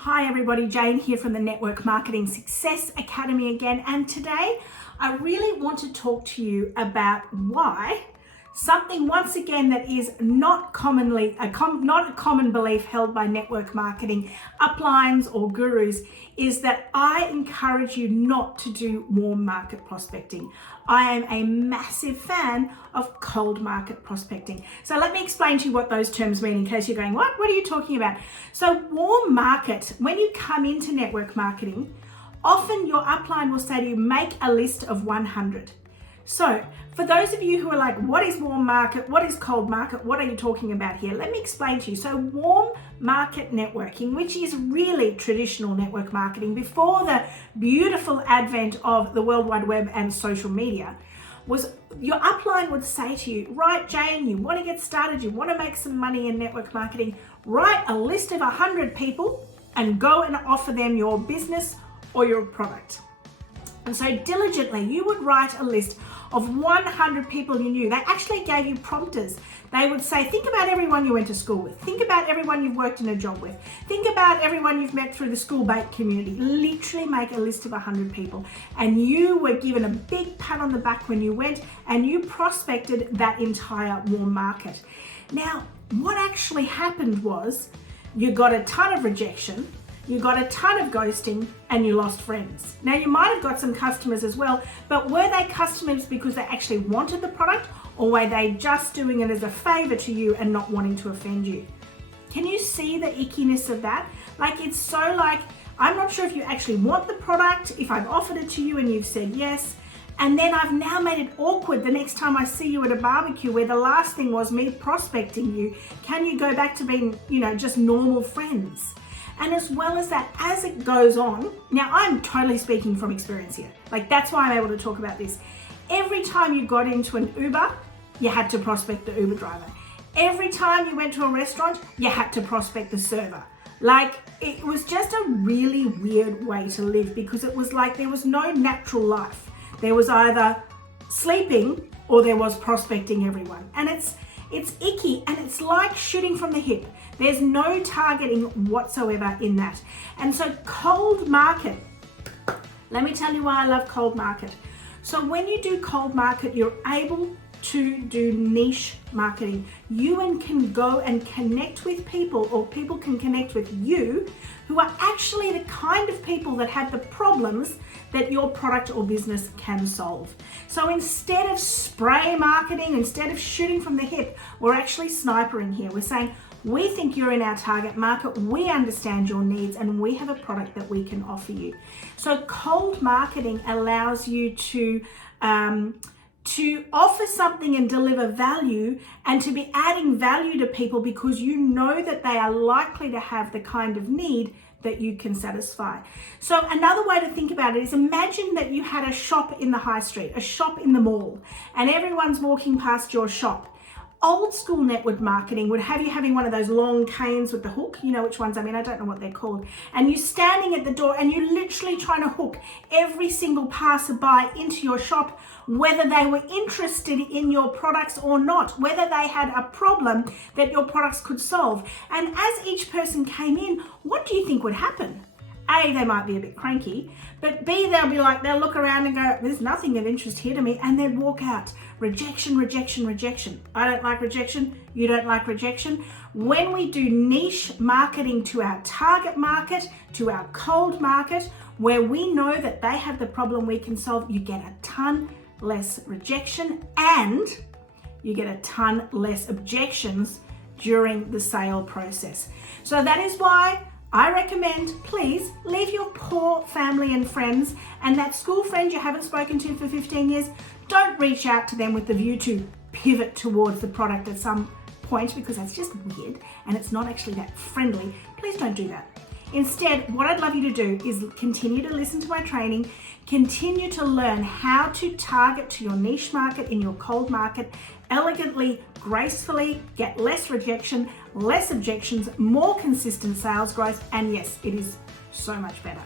Hi everybody, Jane here from the Network Marketing Success Academy again, and today I really want to talk to you about why something once again that is not a common belief held by network marketing uplines or gurus is that I encourage you not to do warm market prospecting. I am a massive fan of cold market prospecting. So let me explain to you what those terms mean in case you're going, what are you talking about? So warm market, when you come into network marketing, often your upline will say to you, make a list of 100. So for those of you who are like, what is warm market? What is cold market? What are you talking about here? Let me explain to you. So warm market networking, which is really traditional network marketing before the beautiful advent of the World Wide Web and social media, was your upline would say to you, right, Jane, you want to get started, you want to make some money in network marketing, write a list of 100 people and go and offer them your business or your product. And so diligently, you would write a list of 100 people you knew. They actually gave you prompters. They would say, think about everyone you went to school with. Think about everyone you've worked in a job with. Think about everyone you've met through the school bake community. Literally make a list of 100 people. And you were given a big pat on the back when you went and you prospected that entire warm market. Now, what actually happened was you got a ton of rejection, you got a ton of ghosting, and you lost friends. Now, you might have got some customers as well, but were they customers because they actually wanted the product, or were they just doing it as a favor to you and not wanting to offend you? Can you see the ickiness of that? Like, it's so like, I'm not sure if you actually want the product, if I've offered it to you and you've said yes, and then I've now made it awkward the next time I see you at a barbecue where the last thing was me prospecting you. Can you go back to being, just normal friends? And as well as that, as it goes on, now I'm totally speaking from experience here. Like, that's why I'm able to talk about this. Every time you got into an Uber, you had to prospect the Uber driver. Every time you went to a restaurant, you had to prospect the server. Like, it was just a really weird way to live because it was like there was no natural life. There was either sleeping or there was prospecting everyone. And it's icky and it's like shooting from the hip. There's no targeting whatsoever in that. And so cold market, let me tell you why I love cold market. So when you do cold market, you're able to do niche marketing. You can go and connect with people, or people can connect with you, who are actually the kind of people that have the problems that your product or business can solve. So instead of spray marketing, instead of shooting from the hip, we're actually snipering here. We're saying, we think you're in our target market, we understand your needs, and we have a product that we can offer you. So cold marketing allows you to offer something and deliver value, and to be adding value to people because you know that they are likely to have the kind of need that you can satisfy. So another way to think about it is, imagine that you had a shop in the high street, a shop in the mall, and everyone's walking past your shop. Old school network marketing would have you having one of those long canes with the hook, you know which ones I mean, I don't know what they're called, and you're standing at the door and you're literally trying to hook every single passerby into your shop, whether they were interested in your products or not, whether they had a problem that your products could solve. And as each person came in, what do you think would happen? A, they might be a bit cranky, but B, they'll look around and go, there's nothing of interest here to me, and then walk out. Rejection, rejection, rejection. I don't like rejection. You don't like rejection. When we do niche marketing to our target market, to our cold market, where we know that they have the problem we can solve, you get a ton less rejection and you get a ton less objections during the sale process. So that is why I recommend, please leave your poor family and friends, and that school friend you haven't spoken to for 15 years, don't reach out to them with the view to pivot towards the product at some point, because that's just weird and it's not actually that friendly. Please don't do that. Instead, what I'd love you to do is continue to listen to my training, continue to learn how to target to your niche market in your cold market elegantly, gracefully, get less rejection, less objections, more consistent sales growth, and yes, it is so much better.